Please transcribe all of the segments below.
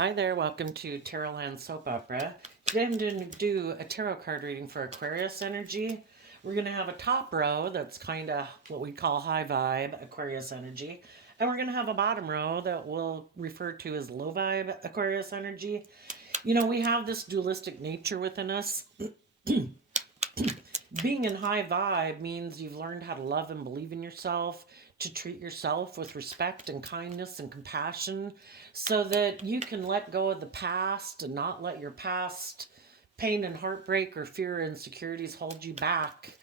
Hi there, welcome to Tarot Land Soap Opera. Today I'm going to do a tarot card reading for Aquarius energy. We're going to have a top row that's kind of what we call high vibe Aquarius energy. And we're going to have a bottom row that we'll refer to as low vibe Aquarius energy. You know, we have this dualistic nature within us. Being in high vibe means you've learned how to love and believe in yourself, to treat yourself with respect and kindness and compassion, so that you can let go of the past and not let your past pain and heartbreak or fear or insecurities hold you back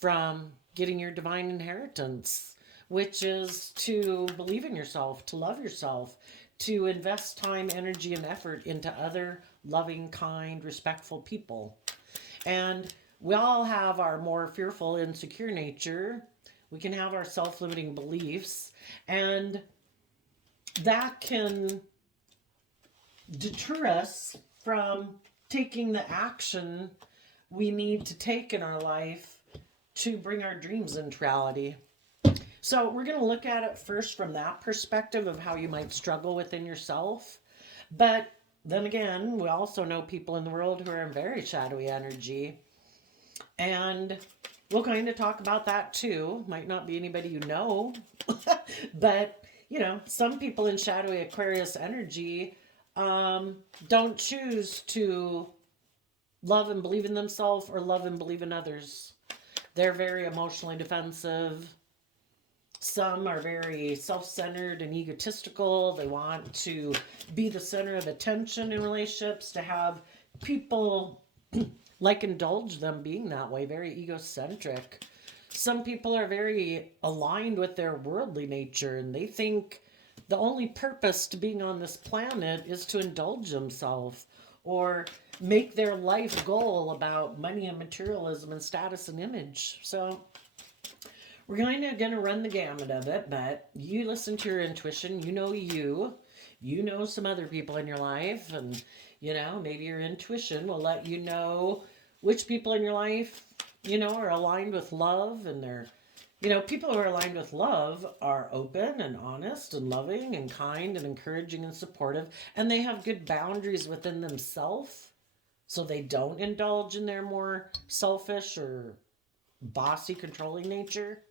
from getting your divine inheritance, which is to believe in yourself, to love yourself, to invest time, energy, and effort into other loving, kind, respectful people. And we all have our more fearful, insecure nature. We can have our self limiting beliefs, and that can deter us from taking the action we need to take in our life to bring our dreams into reality. So, we're going to look at it first from that perspective of how you might struggle within yourself. But then again, we also know people in the world who are in very shadowy energy. And we'll kind of talk about that too. Might not be anybody you know, but you know, some people in shadowy Aquarius energy don't choose to love and believe in themselves or love and believe in others. They're very emotionally defensive. Some are very self-centered and egotistical. They want to be the center of attention in relationships, to have people like indulge them being that way, very egocentric. Some people are very aligned with their worldly nature, and they think the only purpose to being on this planet is to indulge themselves or make their life goal about money and materialism and status and image. So we're going to run the gamut of it, but you listen to your intuition. You know some other people in your life, and you know, maybe your intuition will let you know which people in your life, you know, are aligned with love. And they're, you know, people who are aligned with love are open and honest and loving and kind and encouraging and supportive, and they have good boundaries within themselves, so they don't indulge in their more selfish or bossy, controlling nature.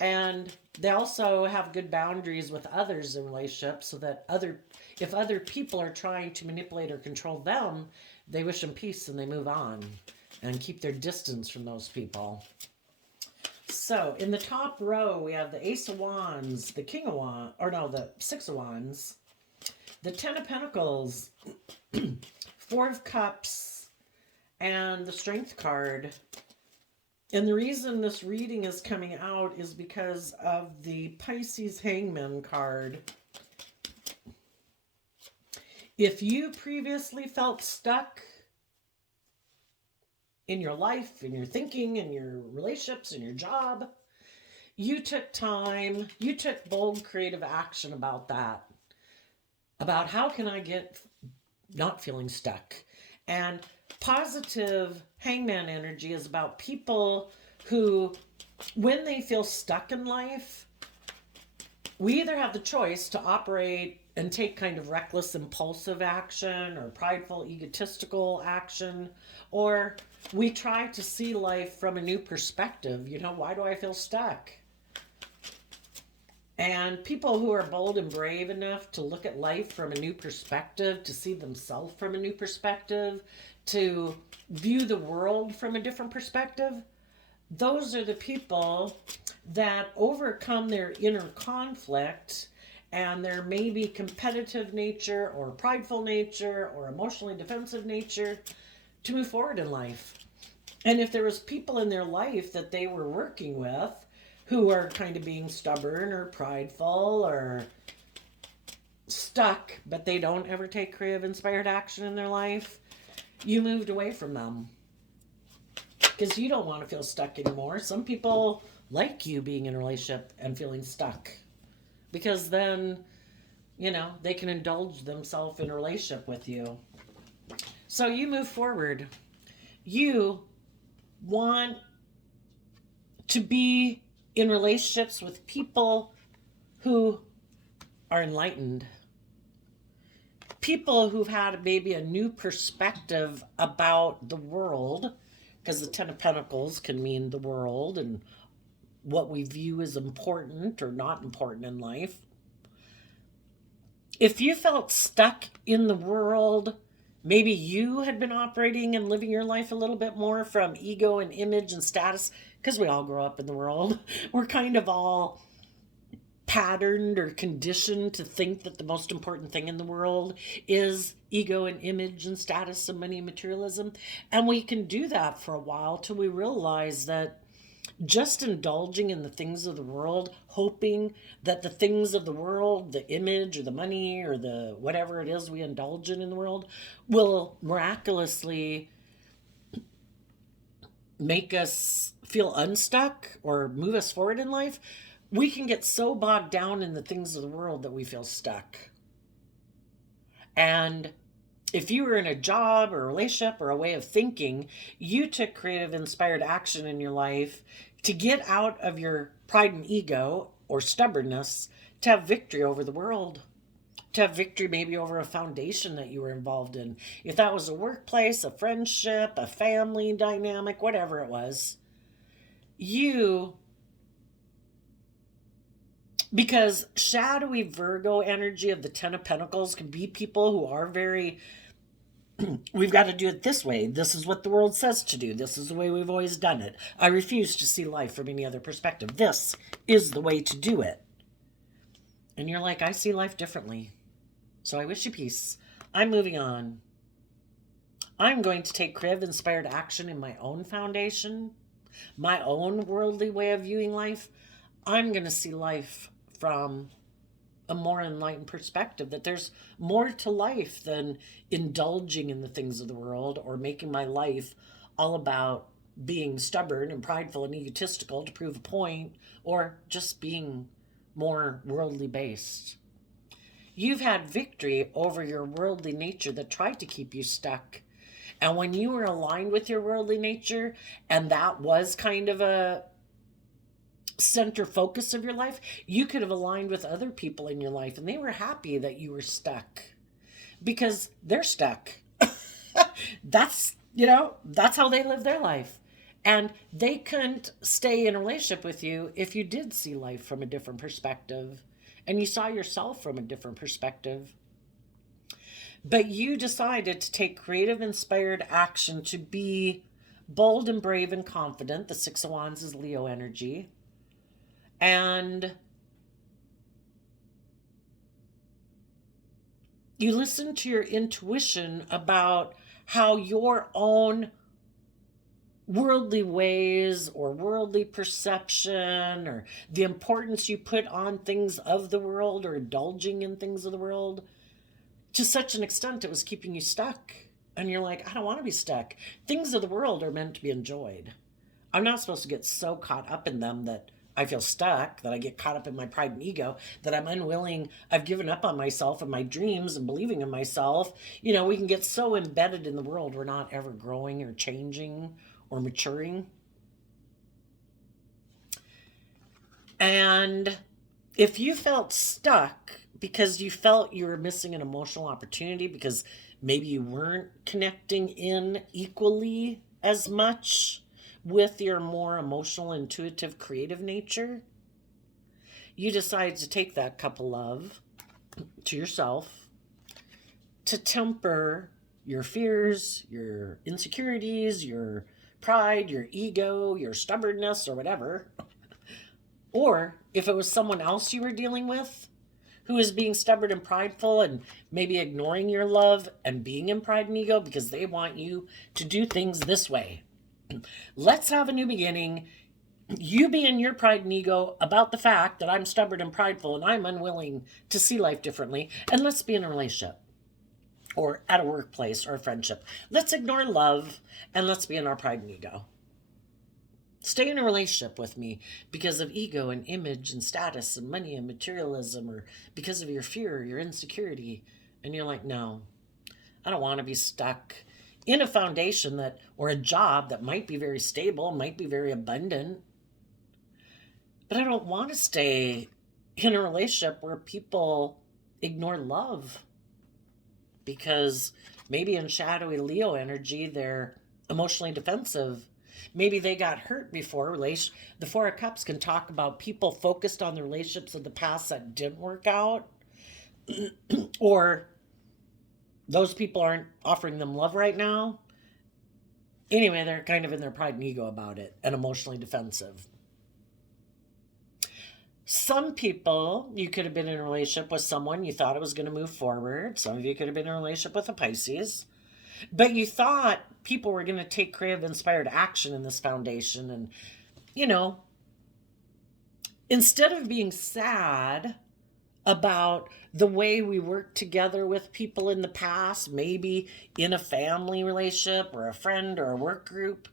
And they also have good boundaries with others in relationships, so that if other people are trying to manipulate or control them, they wish them peace and they move on and keep their distance from those people. So in the top row, we have the Ace of Wands, the King of Wands, or no, the Six of Wands, the Ten of Pentacles, Four of Cups, and the Strength card. And the reason this reading is coming out is because of the Pisces Hangman card. If you previously felt stuck in your life, in your thinking, in your relationships, in your job, you took time, you took bold creative action about that. About how can I get not feeling stuck? And positive Hangman energy is about people who, when they feel stuck in life, we either have the choice to operate and take kind of reckless, impulsive action or prideful, egotistical action, or we try to see life from a new perspective. You know, why do I feel stuck? And people who are bold and brave enough to look at life from a new perspective, to see themselves from a new perspective, to view the world from a different perspective, those are the people that overcome their inner conflict and their maybe competitive nature or prideful nature or emotionally defensive nature to move forward in life. And if there was people in their life that they were working with who are kind of being stubborn or prideful or stuck, but they don't ever take creative, inspired action in their life, you moved away from them because you don't want to feel stuck anymore. Some people like you being in a relationship and feeling stuck, because then, you know, they can indulge themselves in a relationship with you. So you move forward. You want to be in relationships with people who are enlightened, people who've had maybe a new perspective about the world, because the Ten of Pentacles can mean the world and what we view as important or not important in life. If you felt stuck in the world, maybe you had been operating and living your life a little bit more from ego and image and status, because we all grow up in the world. We're kind of all patterned or conditioned to think that the most important thing in the world is ego and image and status and money and materialism. And we can do that for a while till we realize that just indulging in the things of the world, hoping that the things of the world, the image or the money or the whatever it is we indulge in the world, will miraculously make us feel unstuck or move us forward in life. We can get so bogged down in the things of the world that we feel stuck. And if you were in a job or a relationship or a way of thinking, you took creative, inspired action in your life to get out of your pride and ego or stubbornness to have victory over the world, to have victory maybe over a foundation that you were involved in. If that was a workplace, a friendship, a family dynamic, whatever it was, because shadowy Virgo energy of the Ten of Pentacles can be people who are very, we've got to do it this way. This is what the world says to do. This is the way we've always done it. I refuse to see life from any other perspective. This is the way to do it. And you're like, I see life differently. So I wish you peace. I'm moving on. I'm going to take creative, inspired action in my own foundation, my own worldly way of viewing life. I'm going to see life from a more enlightened perspective, that there's more to life than indulging in the things of the world or making my life all about being stubborn and prideful and egotistical to prove a point, or just being more worldly based. You've had victory over your worldly nature that tried to keep you stuck. And when you were aligned with your worldly nature, and that was kind of a center focus of your life, you could have aligned with other people in your life and they were happy that you were stuck because they're stuck. That's how they live their life. And they couldn't stay in a relationship with you if you did see life from a different perspective and you saw yourself from a different perspective. But you decided to take creative, inspired action to be bold and brave and confident. The Six of Wands is Leo energy. And you listen to your intuition about how your own worldly ways or worldly perception or the importance you put on things of the world or indulging in things of the world, to such an extent it was keeping you stuck. And you're like, I don't want to be stuck. Things of the world are meant to be enjoyed. I'm not supposed to get so caught up in them that I feel stuck, that I get caught up in my pride and ego, that I'm unwilling, I've given up on myself and my dreams and believing in myself. We can get so embedded in the world, we're not ever growing or changing or maturing. And if you felt stuck because you felt you were missing an emotional opportunity, because maybe you weren't connecting in equally as much with your more emotional, intuitive, creative nature, you decide to take that cup of love to yourself to temper your fears, your insecurities, your pride, your ego, your stubbornness, or whatever. Or if it was someone else you were dealing with who is being stubborn and prideful and maybe ignoring your love and being in pride and ego because they want you to do things this way. Let's have a new beginning. You be in your pride and ego about the fact that I'm stubborn and prideful and I'm unwilling to see life differently. And let's be in a relationship or at a workplace or a friendship. Let's ignore love and let's be in our pride and ego. Stay in a relationship with me because of ego and image and status and money and materialism, or because of your fear or your insecurity. And you're like, no, I don't want to be stuck in a foundation that, or a job that might be very stable, might be very abundant. But I don't want to stay in a relationship where people ignore love. because maybe in shadowy Leo energy, they're emotionally defensive. Maybe they got hurt before. The Four of Cups can talk about people focused on the relationships of the past that didn't work out, or those people aren't offering them love right now. Anyway, they're kind of in their pride and ego about it and emotionally defensive. Some people, you could have been in a relationship with someone, you thought it was going to move forward. Some of you could have been in a relationship with a Pisces, but you thought people were going to take creative, inspired action in this foundation. And, you know, instead of being sad about the way we worked together with people in the past, maybe in a family relationship or a friend or a work group,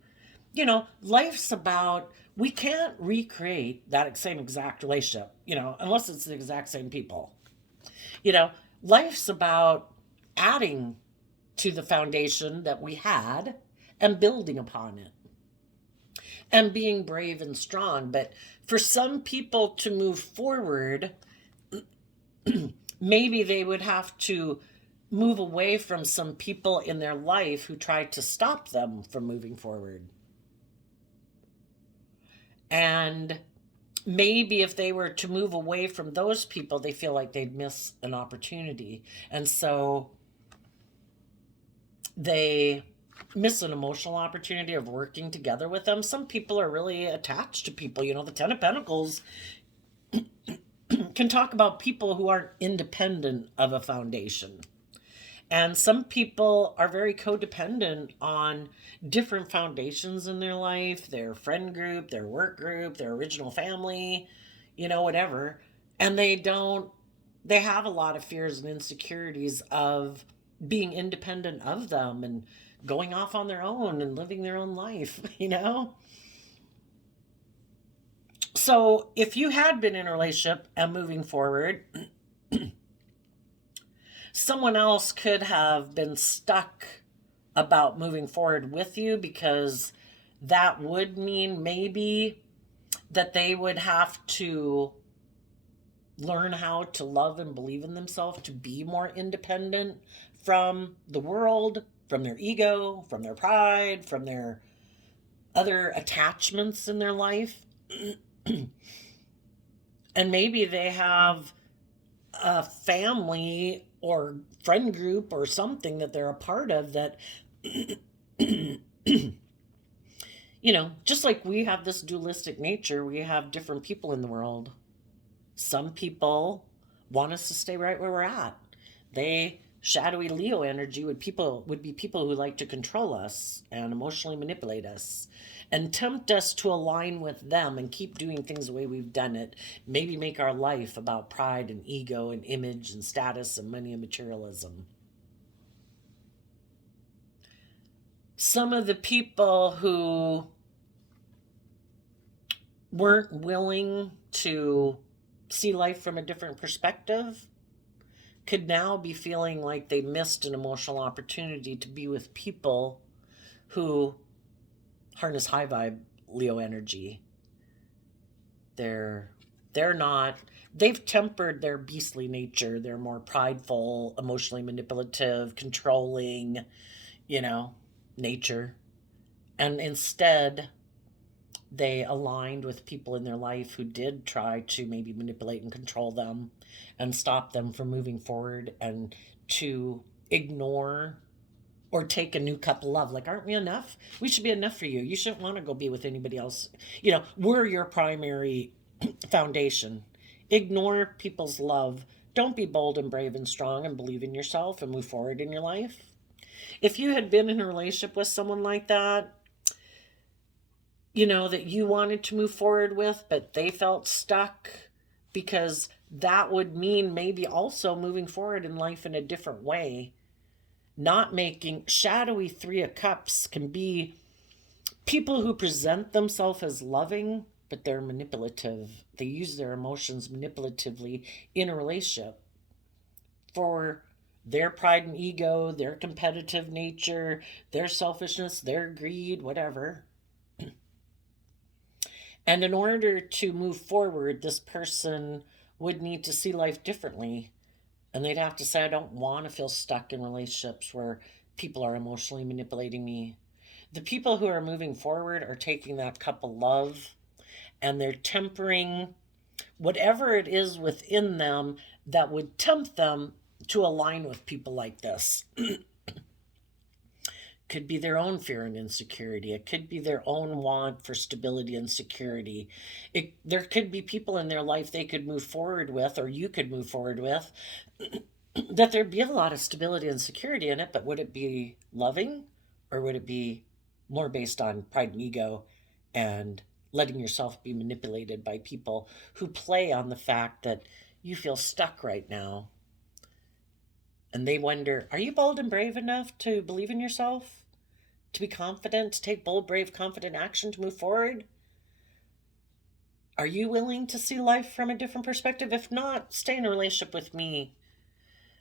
you know, life's about, we can't recreate that same exact relationship, you know, unless it's the exact same people. You know, life's about adding to the foundation that we had and building upon it and being brave and strong. But for some people to move forward, maybe they would have to move away from some people in their life who tried to stop them from moving forward. And maybe if they were to move away from those people, they feel like they'd miss an opportunity. And so they miss an emotional opportunity of working together with them. Some people are really attached to people. You know, the Ten of Pentacles can talk about people who aren't independent of a foundation. And some people are very codependent on different foundations in their life, their friend group, their work group, their original family, you know, whatever. And they have a lot of fears and insecurities of being independent of them and going off on their own and living their own life, you know? So if you had been in a relationship and moving forward, someone else could have been stuck about moving forward with you, because that would mean maybe that they would have to learn how to love and believe in themselves to be more independent from the world, from their ego, from their pride, from their other attachments in their life. And maybe they have a family or friend group or something that they're a part of that, you know, just like we have this dualistic nature, we have different people in the world. Some people want us to stay right where we're at. Shadowy Leo energy would be people who like to control us and emotionally manipulate us and tempt us to align with them and keep doing things the way we've done it. Maybe make our life about pride and ego and image and status and money and materialism. Some of the people who weren't willing to see life from a different perspective could now be feeling like they missed an emotional opportunity to be with people who harness high vibe Leo energy. They've tempered their beastly nature. They're more prideful, emotionally manipulative, controlling, you know, nature. And instead, they aligned with people in their life who did try to maybe manipulate and control them and stop them from moving forward, and to ignore or take a new cup of love. Like, aren't we enough? We should be enough for you. You shouldn't want to go be with anybody else. You know, we're your primary foundation. Ignore people's love. Don't be bold and brave and strong and believe in yourself and move forward in your life. If you had been in a relationship with someone like that, you know, that you wanted to move forward with, but they felt stuck, because that would mean maybe also moving forward in life in a different way. Not making shadowy Three of Cups can be people who present themselves as loving, but they're manipulative. They use their emotions manipulatively in a relationship for their pride and ego, their competitive nature, their selfishness, their greed, whatever. And in order to move forward, this person would need to see life differently And they'd have to say, I don't want to feel stuck in relationships where people are emotionally manipulating me. The people who are moving forward are taking that cup of love and they're tempering whatever it is within them that would tempt them to align with people like this. Could be their own fear and insecurity. It could be their own want for stability and security. There could be people in their life they could move forward with, or you could move forward with, that there'd be a lot of stability and security in it, but would it be loving, or would it be more based on pride and ego and letting yourself be manipulated by people who play on the fact that you feel stuck right now? And they wonder, are you bold and brave enough to believe in yourself? To be confident, to take bold, brave, confident action to move forward? Are you willing to see life from a different perspective? If not, stay in a relationship with me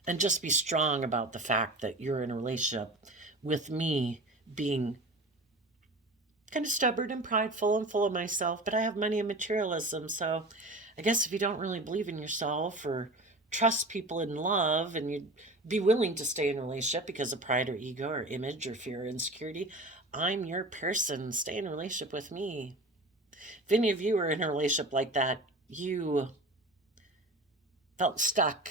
and just be strong about the fact that you're in a relationship with me, being kind of stubborn and prideful and full of myself, but I have money and materialism. So I guess if you don't really believe in yourself or trust people in love, and you'd be willing to stay in a relationship because of pride or ego or image or fear or insecurity, I'm your person. Stay in a relationship with me. If any of you are in a relationship like that, you felt stuck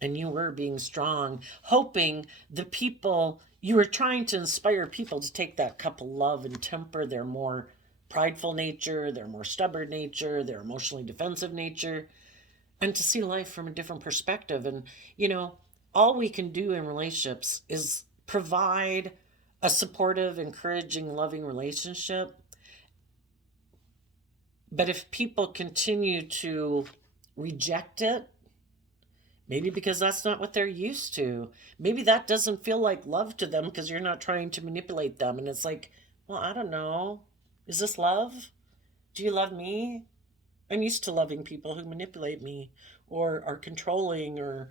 and you were being strong, hoping the people, you were trying to inspire people to take that cup of love and temper their more prideful nature, their more stubborn nature, their emotionally defensive nature, and to see life from a different perspective. And, all we can do in relationships is provide a supportive, encouraging, loving relationship. But if people continue to reject it, maybe because that's not what they're used to, maybe that doesn't feel like love to them because you're not trying to manipulate them. And it's like, well, I don't know. Is this love? Do you love me? I'm used to loving people who manipulate me or are controlling or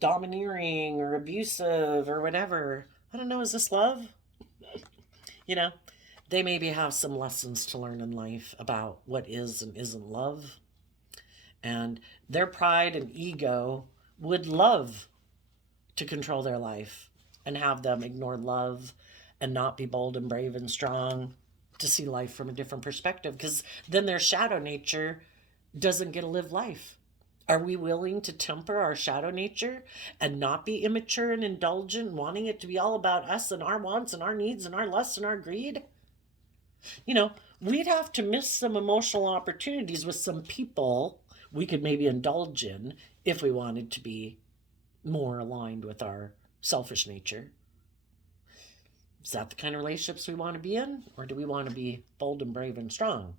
domineering or abusive or whatever. I don't know. Is this love? You know, they maybe have some lessons to learn in life about what is and isn't love. And their pride and ego would love to control their life and have them ignore love and not be bold and brave and strong to see life from a different perspective, because then their shadow nature doesn't get to live life. Are we willing to temper our shadow nature and not be immature and indulgent, wanting it to be all about us and our wants and our needs and our lusts and our greed? We'd have to miss some emotional opportunities with some people we could maybe indulge in if we wanted to be more aligned with our selfish nature. Is that the kind of relationships we want to be in? Or do we want to be bold and brave and strong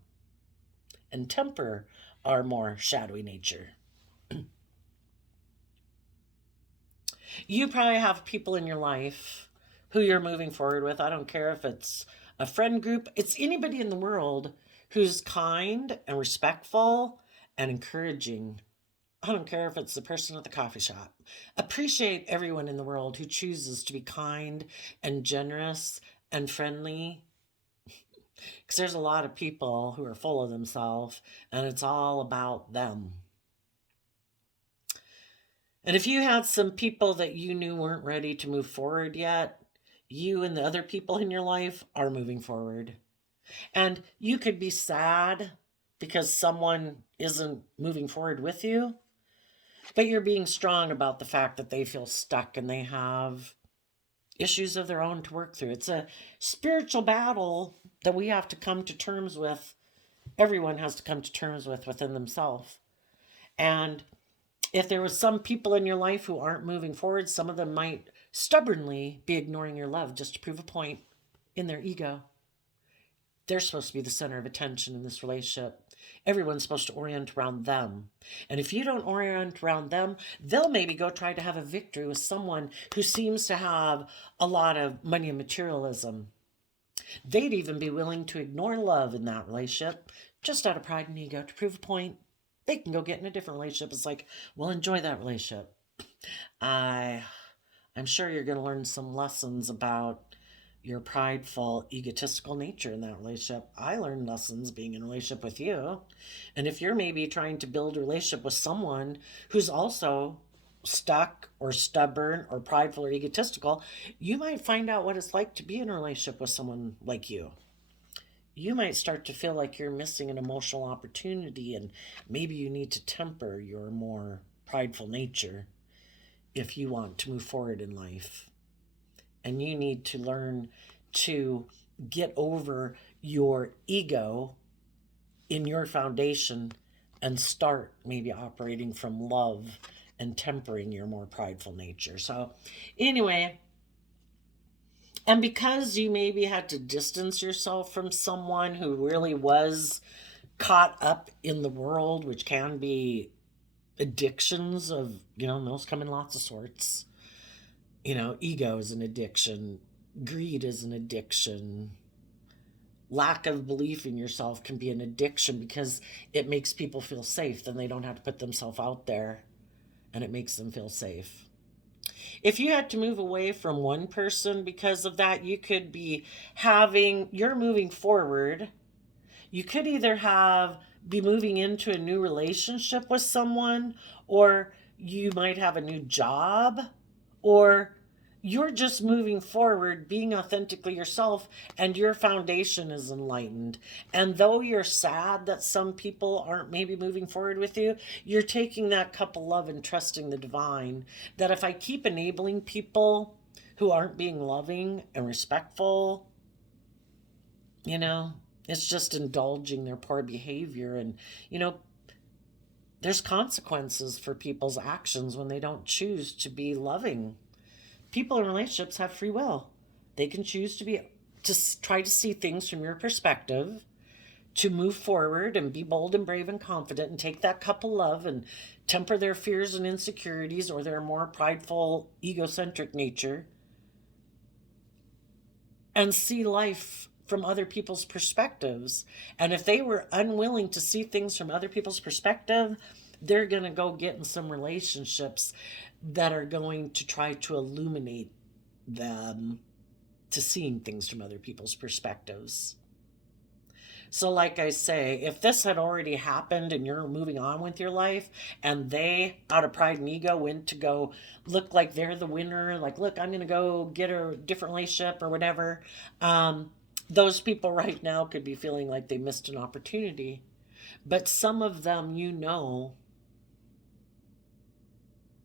and temper our more shadowy nature? You probably have people in your life who you're moving forward with. I don't care if it's a friend group, it's anybody in the world who's kind and respectful and encouraging. I don't care if it's the person at the coffee shop. Appreciate everyone in the world who chooses to be kind and generous and friendly. Because there's a lot of people who are full of themselves and it's all about them. And if you had some people that you knew weren't ready to move forward yet, you and the other people in your life are moving forward. And you could be sad because someone isn't moving forward with you, but you're being strong about the fact that they feel stuck and they have issues of their own to work through. It's a spiritual battle that we have to come to terms with. Everyone has to come to terms with within themselves. And if there was some people in your life who aren't moving forward, some of them might stubbornly be ignoring your love just to prove a point in their ego. They're supposed to be the center of attention in this relationship. Everyone's supposed to orient around them. And if you don't orient around them, they'll maybe go try to have a victory with someone who seems to have a lot of money and materialism. They'd even be willing to ignore love in that relationship just out of pride and ego to prove a point. They can go get in a different relationship. It's like, well, enjoy that relationship. I'm sure you're going to learn some lessons about your prideful, egotistical nature in that relationship. I learned lessons being in a relationship with you. And if you're maybe trying to build a relationship with someone who's also stuck or stubborn or prideful or egotistical, you might find out what it's like to be in a relationship with someone like you. You might start to feel like you're missing an emotional opportunity, and maybe you need to temper your more prideful nature if you want to move forward in life. And you need to learn to get over your ego in your foundation and start maybe operating from love and tempering your more prideful nature. So, anyway, and because you maybe had to distance yourself from someone who really was caught up in the world, which can be addictions of, those come in lots of sorts. Ego is an addiction, greed is an addiction, lack of belief in yourself can be an addiction because it makes people feel safe. Then they don't have to put themselves out there, and it makes them feel safe. If you had to move away from one person because of that, you could be you're moving forward. You could either be moving into a new relationship with someone, or you might have a new job, or you're just moving forward, being authentically yourself, and your foundation is enlightened. And though you're sad that some people aren't maybe moving forward with you, you're taking that cup of love and trusting the divine. That if I keep enabling people who aren't being loving and respectful, it's just indulging their poor behavior. And, there's consequences for people's actions when they don't choose to be loving. People in relationships have free will. They can choose to try to see things from your perspective, to move forward and be bold and brave and confident and take that cup of love and temper their fears and insecurities or their more prideful, egocentric nature, and see life from other people's perspectives. And if they were unwilling to see things from other people's perspective, they're going to go get in some relationships that are going to try to illuminate them to seeing things from other people's perspectives. So like I say, if this had already happened and you're moving on with your life, and they, out of pride and ego, went to go look like they're the winner, like, look, I'm going to go get a different relationship or whatever, those people right now could be feeling like they missed an opportunity. But some of them,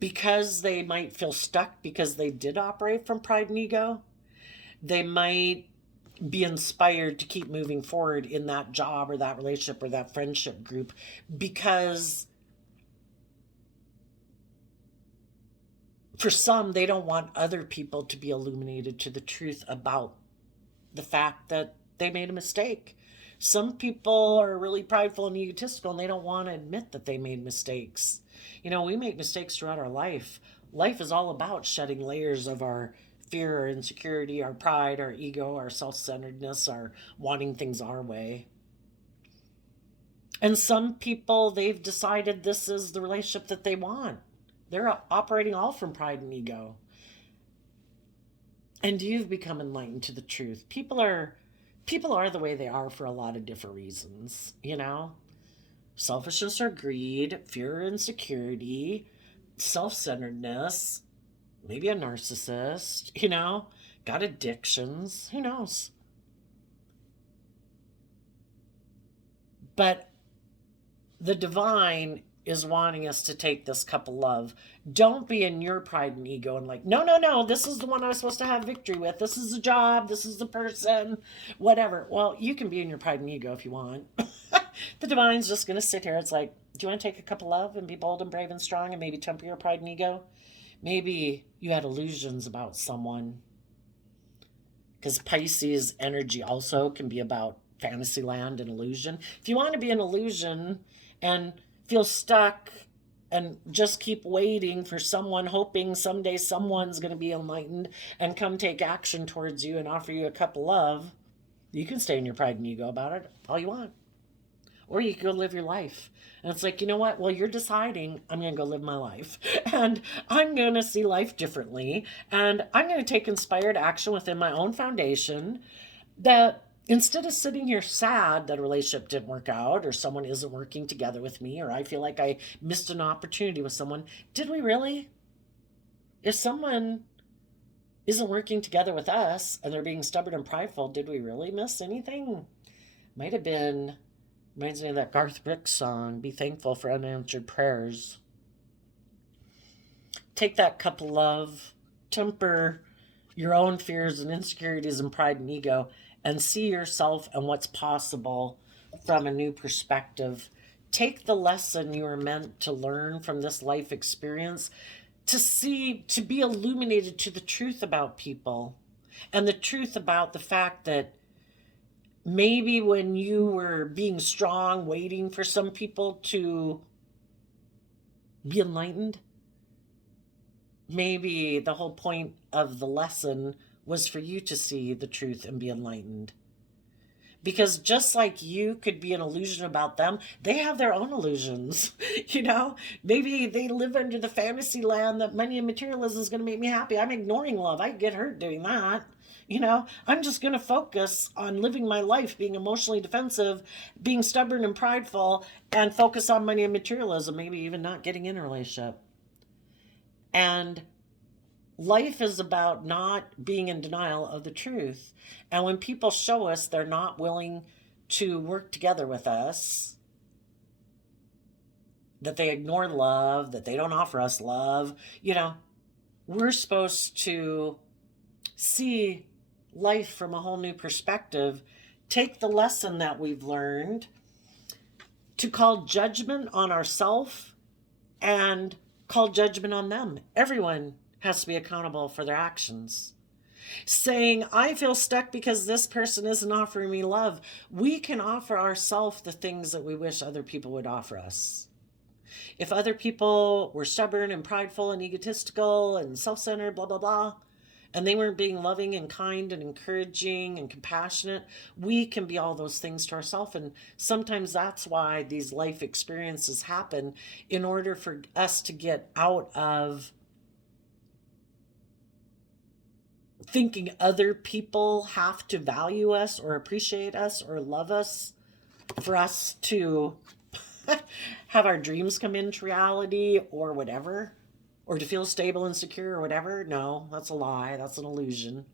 because they might feel stuck because they did operate from pride and ego, they might be inspired to keep moving forward in that job or that relationship or that friendship group, because for some, they don't want other people to be illuminated to the truth about the fact that they made a mistake. Some people are really prideful and egotistical, and they don't want to admit that they made mistakes. We make mistakes throughout our life. Life is all about shedding layers of our fear, our insecurity, our pride, our ego, our self-centeredness, our wanting things our way. And some people, they've decided this is the relationship that they want. They're operating all from pride and ego. And you've become enlightened to the truth. People are the way they are for a lot of different reasons, Selfishness or greed, fear or insecurity, self-centeredness, maybe a narcissist, got addictions, who knows? But the divine is wanting us to take this cup of love. Don't be in your pride and ego and like, no, this is the one I'm supposed to have victory with. This is the job. This is the person, whatever. Well, you can be in your pride and ego if you want. The divine's just going to sit here. It's like, do you want to take a cup of love and be bold and brave and strong and maybe temper your pride and ego? Maybe you had illusions about someone. Because Pisces energy also can be about fantasy land and illusion. If you want to be an illusion and feel stuck and just keep waiting for someone, hoping someday someone's going to be enlightened and come take action towards you and offer you a cup of love, you can stay in your pride and ego about it all you want. Or you can go live your life. And it's like, you know what? Well, you're deciding I'm going to go live my life. And I'm going to see life differently. And I'm going to take inspired action within my own foundation, that instead of sitting here sad that a relationship didn't work out, or someone isn't working together with me, or I feel like I missed an opportunity with someone, did we really? If someone isn't working together with us and they're being stubborn and prideful, did we really miss anything? Might have been, reminds me of that Garth Brooks song, Be Thankful for Unanswered Prayers. Take that cup of love, temper your own fears and insecurities and pride and ego, and see yourself and what's possible from a new perspective. Take the lesson you are meant to learn from this life experience to see, to be illuminated to the truth about people and the truth about the fact that maybe when you were being strong, waiting for some people to be enlightened, maybe the whole point of the lesson was for you to see the truth and be enlightened. Because just like you could be an illusion about them, they have their own illusions. Maybe they live under the fantasy land that money and materialism is going to make me happy. I'm ignoring love. I get hurt doing that. I'm just going to focus on living my life, being emotionally defensive, being stubborn and prideful, and focus on money and materialism, maybe even not getting in a relationship. And life is about not being in denial of the truth. And when people show us they're not willing to work together with us, that they ignore love, that they don't offer us love, we're supposed to see life from a whole new perspective, take the lesson that we've learned to call judgment on ourselves and call judgment on them. Everyone has to be accountable for their actions. Saying, I feel stuck because this person isn't offering me love. We can offer ourselves the things that we wish other people would offer us. If other people were stubborn and prideful and egotistical and self-centered, blah, blah, blah, and they weren't being loving and kind and encouraging and compassionate, we can be all those things to ourselves. And sometimes that's why these life experiences happen, in order for us to get out of thinking other people have to value us or appreciate us or love us for us to have our dreams come into reality or whatever, or to feel stable and secure or whatever. No, that's a lie. That's an illusion.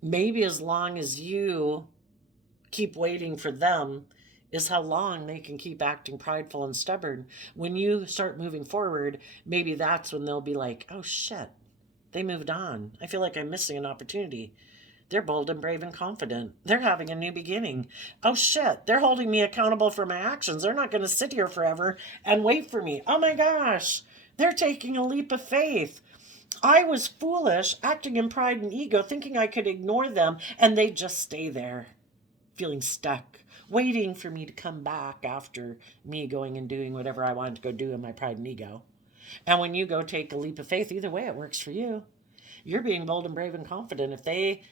Maybe as long as you keep waiting for them is how long they can keep acting prideful and stubborn. When you start moving forward, maybe that's when they'll be like, oh shit, they moved on. I feel like I'm missing an opportunity. They're bold and brave and confident. They're having a new beginning. Oh shit, they're holding me accountable for my actions. They're not going to sit here forever and wait for me. Oh my gosh, they're taking a leap of faith. I was foolish, acting in pride and ego, thinking I could ignore them, and they just stay there, feeling stuck, waiting for me to come back after me going and doing whatever I wanted to go do in my pride and ego. And when you go take a leap of faith, either way, it works for you. You're being bold and brave and confident. If they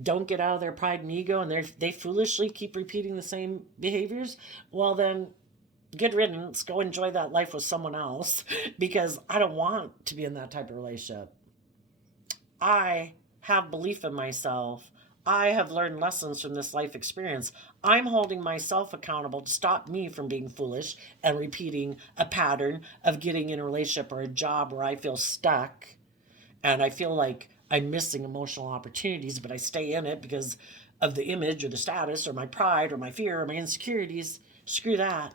don't get out of their pride and ego and they foolishly keep repeating the same behaviors, well then, good riddance. Go enjoy that life with someone else, because I don't want to be in that type of relationship. I have belief in myself. I have learned lessons from this life experience. I'm holding myself accountable to stop me from being foolish and repeating a pattern of getting in a relationship or a job where I feel stuck and I feel like I'm missing emotional opportunities, but I stay in it because of the image or the status or my pride or my fear or my insecurities. Screw that.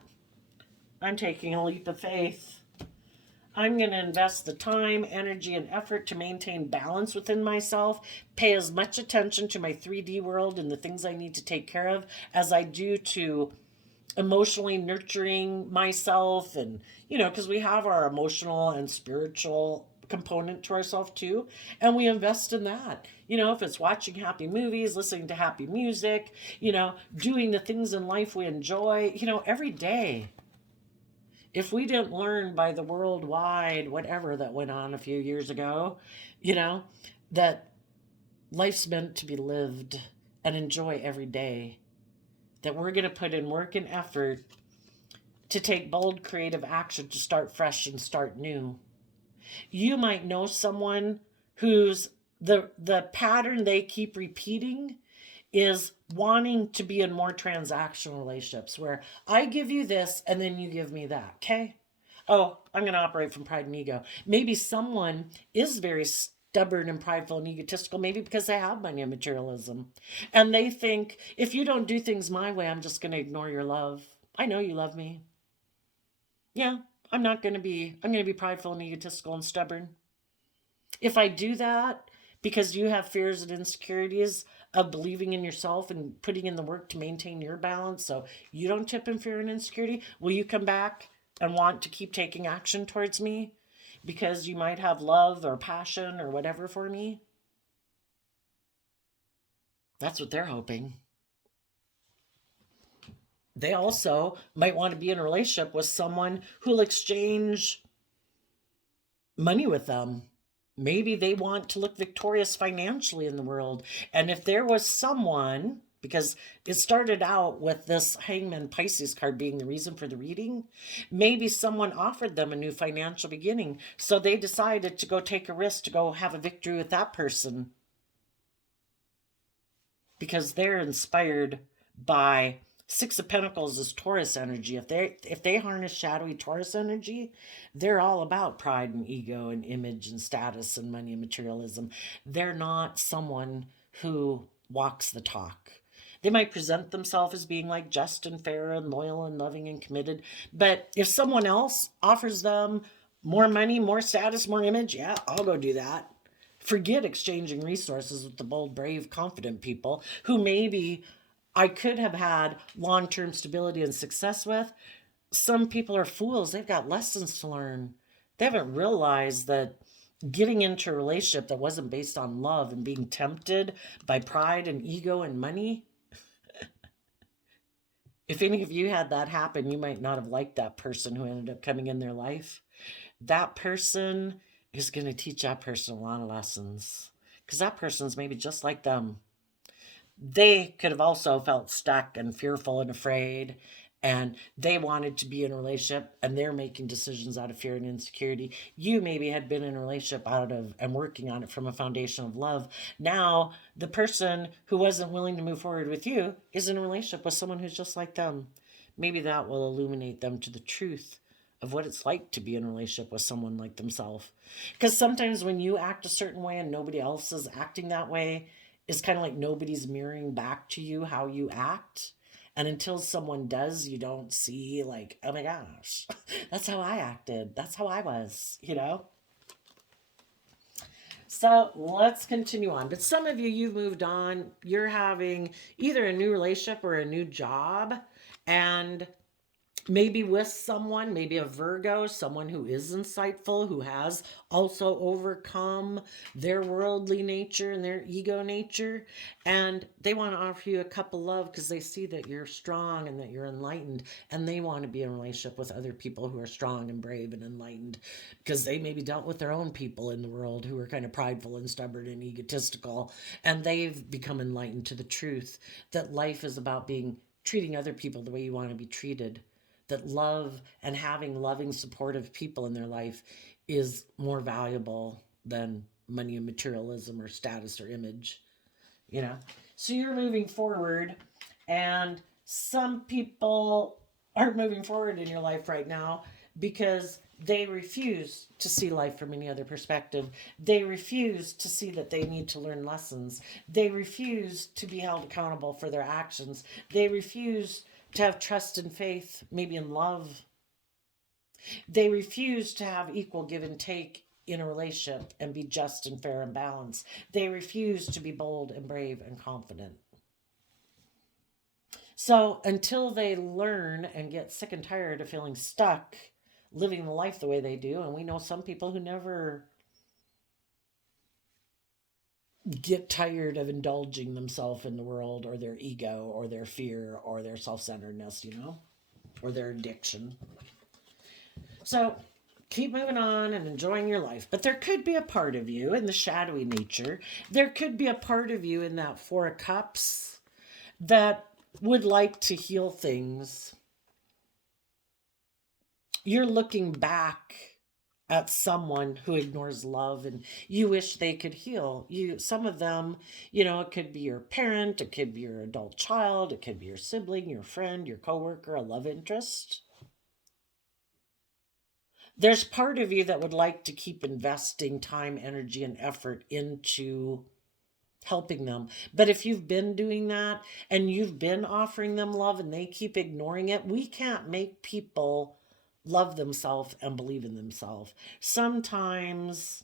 I'm taking a leap of faith. I'm going to invest the time, energy, and effort to maintain balance within myself, pay as much attention to my 3D world and the things I need to take care of as I do to emotionally nurturing myself. And, because we have our emotional and spiritual component to ourselves too, and we invest in that. If it's watching happy movies, listening to happy music, doing the things in life we enjoy, every day. If we didn't learn by the worldwide whatever that went on a few years ago, that life's meant to be lived and enjoy every day, that we're going to put in work and effort to take bold creative action to start fresh and start new. You might know someone who's the pattern they keep repeating is wanting to be in more transactional relationships where I give you this and then you give me that, okay? Oh, I'm going to operate from pride and ego. Maybe someone is very stubborn and prideful and egotistical, maybe because they have money and materialism. And they think, if you don't do things my way, I'm just going to ignore your love. I know you love me. Yeah, I'm going to be prideful and egotistical and stubborn. If I do that because you have fears and insecurities of believing in yourself and putting in the work to maintain your balance so you don't tip in fear and insecurity, will you come back and want to keep taking action towards me because you might have love or passion or whatever for me? That's what they're hoping. They also might want to be in a relationship with someone who'll exchange money with them. Maybe they want to look victorious financially in the world. And if there was someone, because it started out with this Hangman Pisces card being the reason for the reading, maybe someone offered them a new financial beginning. So they decided to go take a risk to go have a victory with that person because they're inspired by Six of Pentacles is Taurus energy. If they harness shadowy Taurus energy, they're all about pride and ego and image and status and money and materialism. They're not someone who walks the talk. They might present themselves as being like just and fair and loyal and loving and committed, but if someone else offers them more money, more status, more image, yeah, I'll go do that. Forget exchanging resources with the bold, brave, confident people who maybe I could have had long term stability and success with. Some people are fools. They've got lessons to learn. They haven't realized that getting into a relationship that wasn't based on love and being tempted by pride and ego and money, if any of you had that happen, you might not have liked that person who ended up coming in their life. That person is going to teach that person a lot of lessons because that person's maybe just like them. They could have also felt stuck and fearful and afraid, and they wanted to be in a relationship and they're making decisions out of fear and insecurity. You maybe had been in a relationship out of and working on it from a foundation of love. Now the person who wasn't willing to move forward with you is in a relationship with someone who's just like them. Maybe that will illuminate them to the truth of what it's like to be in a relationship with someone like themselves. Because sometimes when you act a certain way and nobody else is acting that way, it's kind of like nobody's mirroring back to you how you act. And until someone does, you don't see, like, oh my gosh, that's how I acted. That's how I was, you know? So let's continue on. But some of you, you've moved on. You're having either a new relationship or a new job. And maybe with someone, maybe a Virgo, someone who is insightful, who has also overcome their worldly nature and their ego nature. And they want to offer you a cup of love because they see that you're strong and that you're enlightened. And they want to be in a relationship with other people who are strong and brave and enlightened because they maybe dealt with their own people in the world who are kind of prideful and stubborn and egotistical. And they've become enlightened to the truth that life is about treating other people the way you want to be treated, that love and having loving, supportive people in their life is more valuable than money and materialism or status or image, you know? So you're moving forward, and some people aren't moving forward in your life right now because they refuse to see life from any other perspective. They refuse to see that they need to learn lessons. They refuse to be held accountable for their actions. They refuse to have trust and faith, maybe in love. They refuse to have equal give and take in a relationship and be just and fair and balanced. They refuse to be bold and brave and confident. So until they learn and get sick and tired of feeling stuck living the life the way they do, and we know some people who never get tired of indulging themselves in the world or their ego or their fear or their self-centeredness, you know, or their addiction. So keep moving on and enjoying your life. But there could be a part of you in the shadowy nature. There could be a part of you in that Four of Cups that would like to heal things. You're looking back at someone who ignores love and you wish they could heal. Some of them, it could be your parent, it could be your adult child, it could be your sibling, your friend, your coworker, a love interest. There's part of you that would like to keep investing time, energy, and effort into helping them. But if you've been doing that and you've been offering them love and they keep ignoring it, we can't make people love themselves and believe in themselves. Sometimes,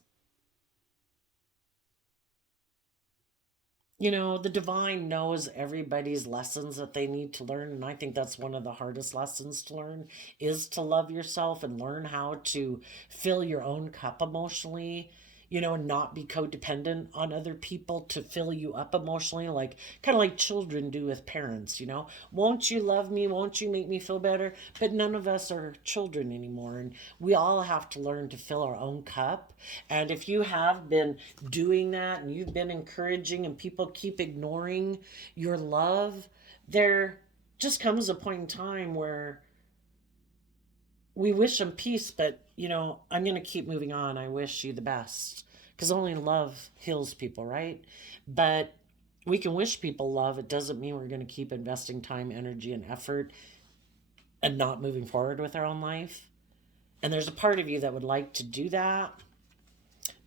the divine knows everybody's lessons that they need to learn. And I think that's one of the hardest lessons to learn is to love yourself and learn how to fill your own cup emotionally, and not be codependent on other people to fill you up emotionally, like kind of like children do with parents, Won't you love me? Won't you make me feel better? But none of us are children anymore. And we all have to learn to fill our own cup. And if you have been doing that and you've been encouraging and people keep ignoring your love, there just comes a point in time where we wish them peace, but I'm going to keep moving on. I wish you the best because only love heals people, right? But we can wish people love. It doesn't mean we're going to keep investing time, energy, and effort and not moving forward with our own life. And there's a part of you that would like to do that,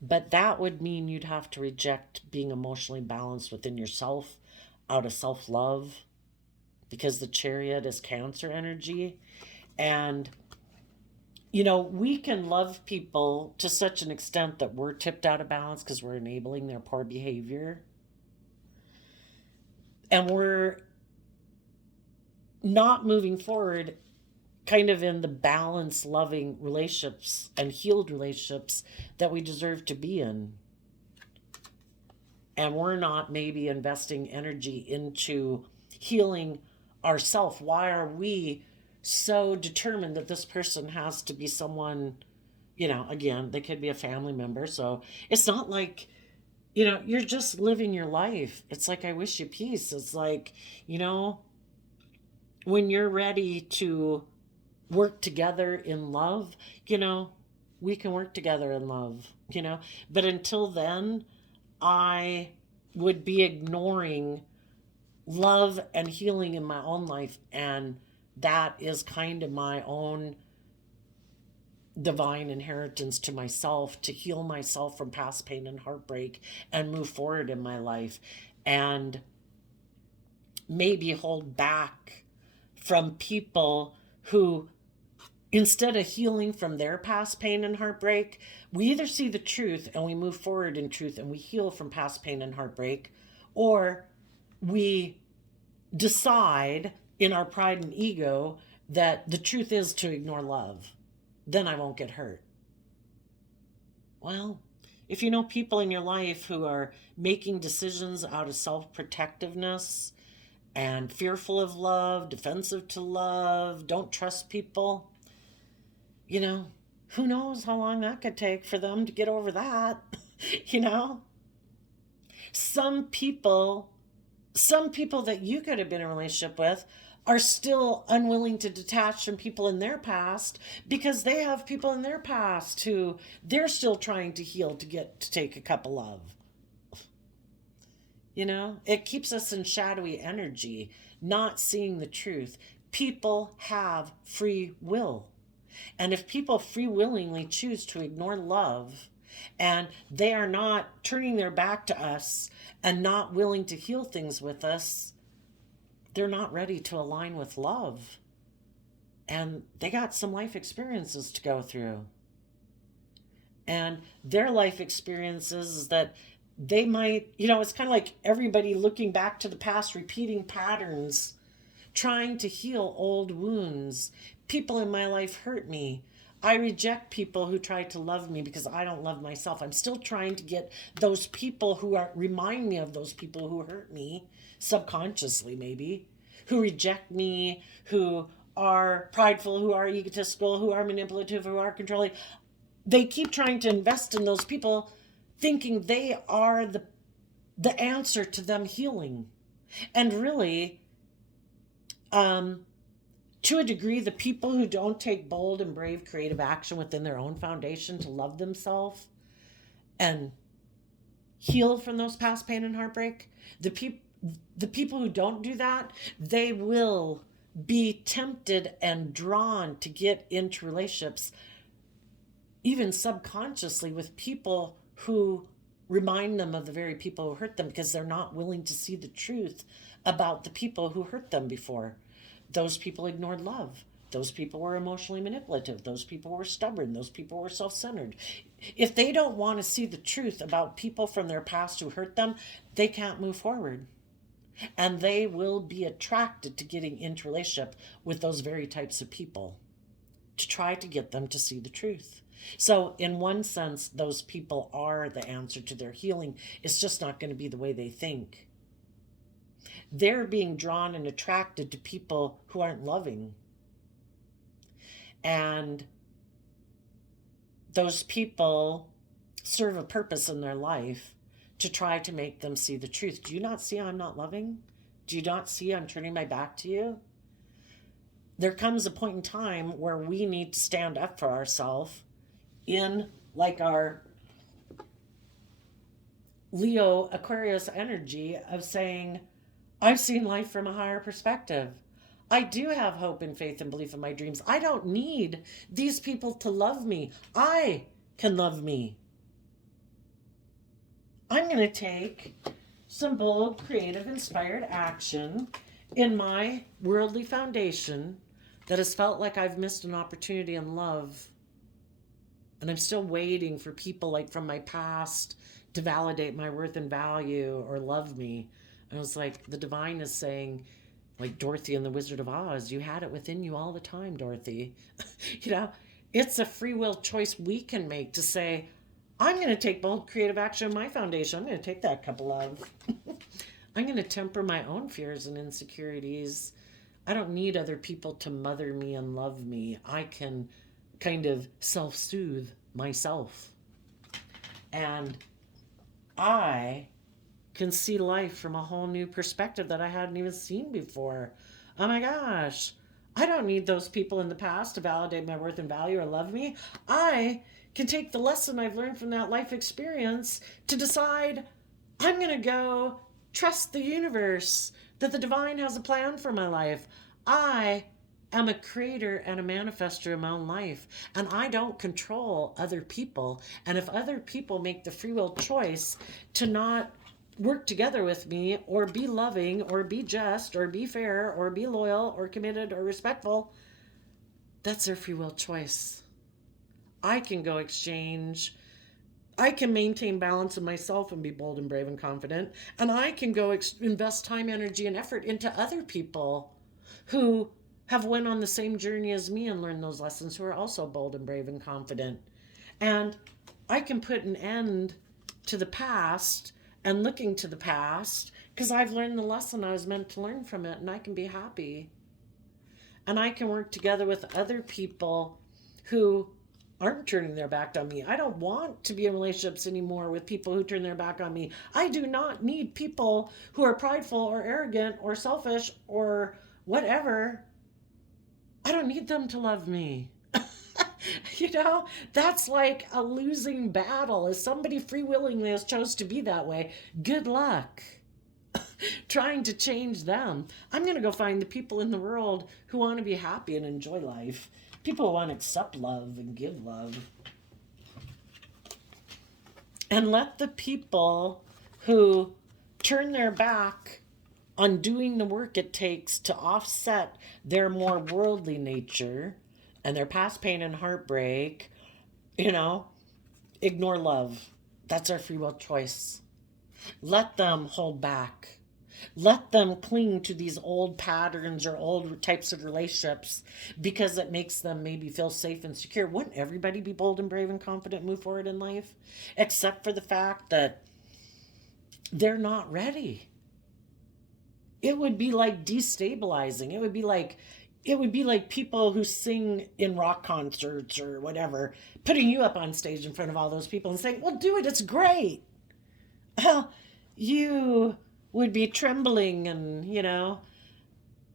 but that would mean you'd have to reject being emotionally balanced within yourself out of self love because the chariot is Cancer energy. And we can love people to such an extent that we're tipped out of balance because we're enabling their poor behavior. And we're not moving forward kind of in the balanced, loving relationships and healed relationships that we deserve to be in. And we're not maybe investing energy into healing ourselves. Why are we so determined that this person has to be someone, again, they could be a family member. So it's not like, you're just living your life. It's like, I wish you peace. It's like, when you're ready to work together in love, we can work together in love, but until then, I would be ignoring love and healing in my own life, and that is kind of my own divine inheritance to myself, to heal myself from past pain and heartbreak and move forward in my life, and maybe hold back from people who, instead of healing from their past pain and heartbreak, we either see the truth and we move forward in truth and we heal from past pain and heartbreak, or we decide in our pride and ego that the truth is to ignore love. Then I won't get hurt. Well, if you know people in your life who are making decisions out of self-protectiveness and fearful of love, defensive to love, don't trust people, who knows how long that could take for them to get over that, Some people that you could have been in a relationship with are still unwilling to detach from people in their past because they have people in their past who they're still trying to heal to get to take a cup of love. It keeps us in shadowy energy, not seeing the truth. People have free will. And if people free willingly choose to ignore love and they are not turning their back to us and not willing to heal things with us, they're not ready to align with love. And they got some life experiences to go through. And their life experiences that they might, it's kind of like everybody looking back to the past, repeating patterns, trying to heal old wounds. People in my life hurt me. I reject people who try to love me because I don't love myself. I'm still trying to get those people who remind me of those people who hurt me, subconsciously maybe, who reject me, who are prideful, who are egotistical, who are manipulative, who are controlling. They keep trying to invest in those people thinking they are the answer to them healing. And really, to a degree, the people who don't take bold and brave creative action within their own foundation to love themselves and heal from those past pain and heartbreak, the people who don't do that, they will be tempted and drawn to get into relationships even subconsciously, with people who remind them of the very people who hurt them, because they're not willing to see the truth about the people who hurt them before. Those people ignored love. Those people were emotionally manipulative. Those people were stubborn. Those people were self-centered. If they don't want to see the truth about people from their past who hurt them, they can't move forward. And they will be attracted to getting into relationship with those very types of people to try to get them to see the truth. So in one sense, those people are the answer to their healing. It's just not going to be the way they think. They're being drawn and attracted to people who aren't loving. And those people serve a purpose in their life to try to make them see the truth. Do you not see I'm not loving? Do you not see I'm turning my back to you? There comes a point in time where we need to stand up for ourselves in like our Leo Aquarius energy of saying, I've seen life from a higher perspective. I do have hope and faith and belief in my dreams. I don't need these people to love me. I can love me. I'm going to take some bold, creative, inspired action in my worldly foundation that has felt like I've missed an opportunity in love. And I'm still waiting for people like from my past to validate my worth and value or love me. And I was like, the divine is saying, like Dorothy and the Wizard of Oz, you had it within you all the time, Dorothy. You know, it's a free will choice we can make to say, I'm going to take bold creative action in my foundation. I'm going to take that cup of love. I'm going to temper my own fears and insecurities. I don't need other people to mother me and love me. I can kind of self-soothe myself. And I can see life from a whole new perspective that I hadn't even seen before. Oh my gosh, I don't need those people in the past to validate my worth and value or love me. I can take the lesson I've learned from that life experience to decide I'm going to go trust the universe, that the divine has a plan for my life. I am a creator and a manifester in my own life, and I don't control other people. And if other people make the free will choice to not work together with me or be loving or be just or be fair or be loyal or committed or respectful, that's their free will choice. I can go exchange. I can maintain balance in myself and be bold and brave and confident. And I can go invest time, energy, and effort into other people who have went on the same journey as me and learned those lessons, who are also bold and brave and confident. And I can put an end to the past and looking to the past because I've learned the lesson I was meant to learn from it, and I can be happy. And I can work together with other people who aren't turning their back on me. I don't want to be in relationships anymore with people who turn their back on me. I do not need people who are prideful or arrogant or selfish or whatever. I don't need them to love me. You know, that's like a losing battle. If somebody free willingly has chose to be that way, good luck trying to change them. I'm going to go find the people in the world who want to be happy and enjoy life. People who want to accept love and give love. And let the people who turn their back on doing the work it takes to offset their more worldly nature and their past pain and heartbreak, ignore love. That's our free will choice. Let them hold back. Let them cling to these old patterns or old types of relationships because it makes them maybe feel safe and secure. Wouldn't everybody be bold and brave and confident and move forward in life? Except for the fact that they're not ready. It would be like destabilizing. It would be like people who sing in rock concerts or whatever, putting you up on stage in front of all those people and saying, well, do it, it's great. Well, you would be trembling and,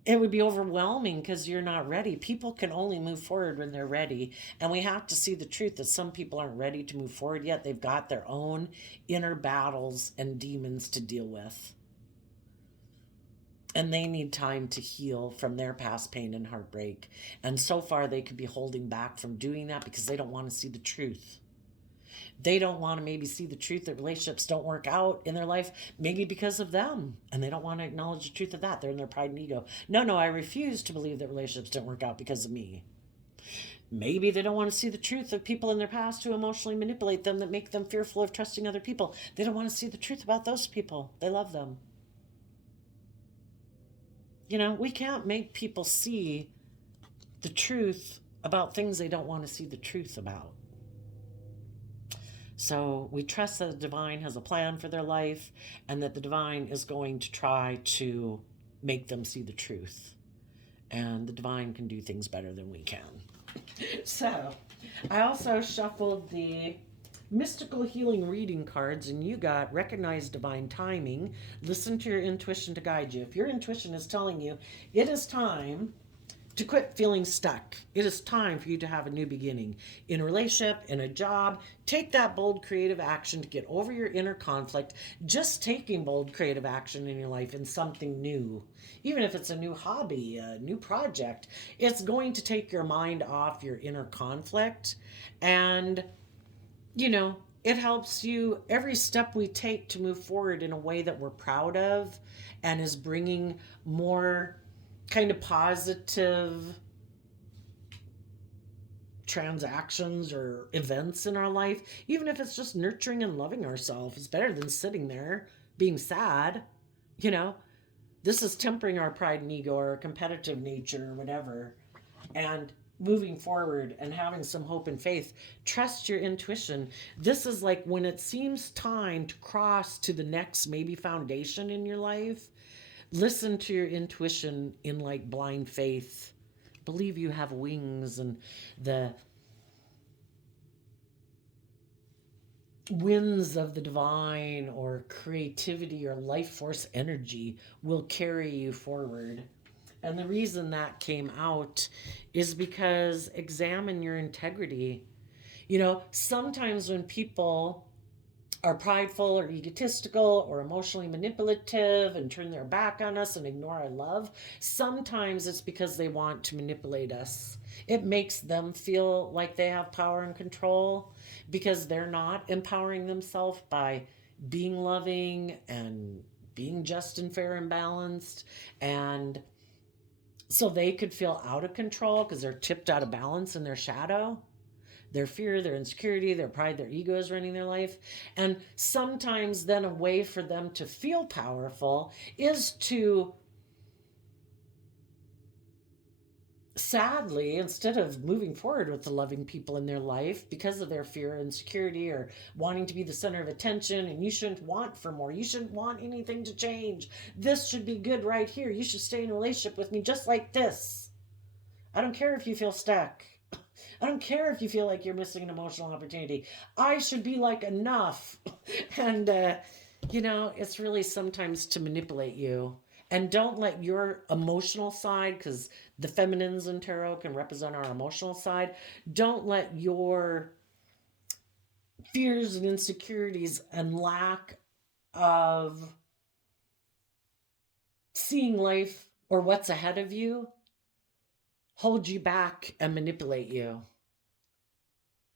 it would be overwhelming because you're not ready. People can only move forward when they're ready. And we have to see the truth that some people aren't ready to move forward yet. They've got their own inner battles and demons to deal with. And they need time to heal from their past pain and heartbreak. And so far, they could be holding back from doing that because they don't want to see the truth. They don't want to maybe see the truth that relationships don't work out in their life, maybe because of them. And they don't want to acknowledge the truth of that. They're in their pride and ego. No, no, I refuse to believe that relationships don't work out because of me. Maybe they don't want to see the truth of people in their past who emotionally manipulate them, that make them fearful of trusting other people. They don't want to see the truth about those people. They love them. We can't make people see the truth about things they don't want to see the truth about. So we trust that the divine has a plan for their life and that the divine is going to try to make them see the truth. And the divine can do things better than we can. So I also shuffled the mystical healing reading cards, and you got recognize divine timing. Listen to your intuition to guide you. If your intuition is telling you it is time to quit feeling stuck, it is time for you to have a new beginning in a relationship, in a job, take that bold creative action to get over your inner conflict. Just taking bold creative action in your life in something new, even if it's a new hobby, a new project, it's going to take your mind off your inner conflict. And it helps you every step we take to move forward in a way that we're proud of and is bringing more kind of positive transactions or events in our life. Even if it's just nurturing and loving ourselves, it's better than sitting there being sad. This is tempering our pride and ego or competitive nature or whatever, and moving forward and having some hope and faith. Trust your intuition. This is like when it seems time to cross to the next maybe foundation in your life. Listen to your intuition in like blind faith. Believe you have wings, and the winds of the divine or creativity or life force energy will carry you forward. And the reason that came out is because examine your integrity. Sometimes when people are prideful or egotistical or emotionally manipulative and turn their back on us and ignore our love, sometimes it's because they want to manipulate us. It makes them feel like they have power and control because they're not empowering themselves by being loving and being just and fair and balanced. And so they could feel out of control because they're tipped out of balance in their shadow. Their fear, their insecurity, their pride, their ego is running their life. And sometimes then a way for them to feel powerful is to, sadly, instead of moving forward with the loving people in their life because of their fear, insecurity, or wanting to be the center of attention, and you shouldn't want for more. You shouldn't want anything to change. This should be good right here. You should stay in a relationship with me just like this. I don't care if you feel stuck. I don't care if you feel like you're missing an emotional opportunity. I should be like enough. And, it's really sometimes to manipulate you. And don't let your emotional side, because the feminines in tarot can represent our emotional side, don't let your fears and insecurities and lack of seeing life or what's ahead of you hold you back and manipulate you.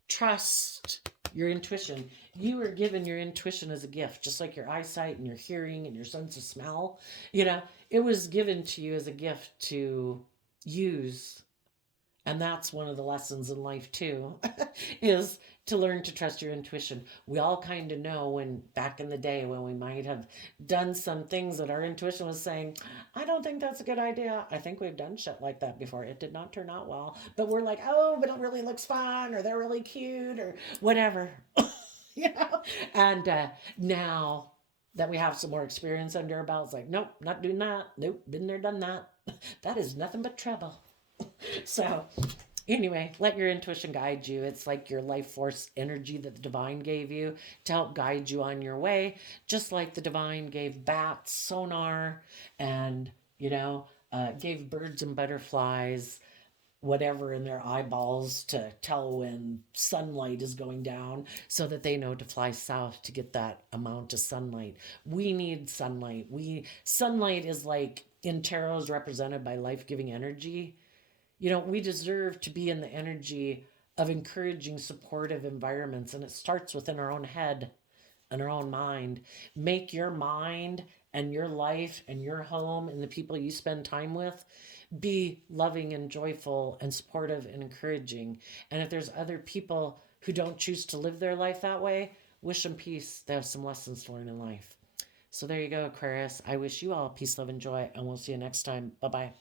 Trust your intuition. You were given your intuition as a gift, just like your eyesight and your hearing and your sense of smell. It was given to you as a gift to use. And that's one of the lessons in life too, is to learn to trust your intuition. We all kind of know when back in the day when we might have done some things that our intuition was saying, I don't think that's a good idea. I think we've done shit like that before. It did not turn out well. But we're like, oh, but it really looks fun, or they're really cute, or whatever. And now that we have some more experience under our belts, like, nope, not doing that. Nope, been there, done that. That is nothing but trouble. So anyway, let your intuition guide you. It's like your life force energy that the divine gave you to help guide you on your way, just like the divine gave bats sonar and gave birds and butterflies whatever in their eyeballs to tell when sunlight is going down so that they know to fly south to get that amount of sunlight. We need sunlight. Sunlight is like in tarot is represented by life-giving energy. You know, we deserve to be in the energy of encouraging supportive environments, and it starts within our own head and our own mind. Make your mind and your life and your home and the people you spend time with be loving and joyful and supportive and encouraging. And if there's other people who don't choose to live their life that way, wish them peace. They have some lessons to learn in life. So there you go, Aquarius. I wish you all peace, love, and joy, and we'll see you next time. Bye-bye.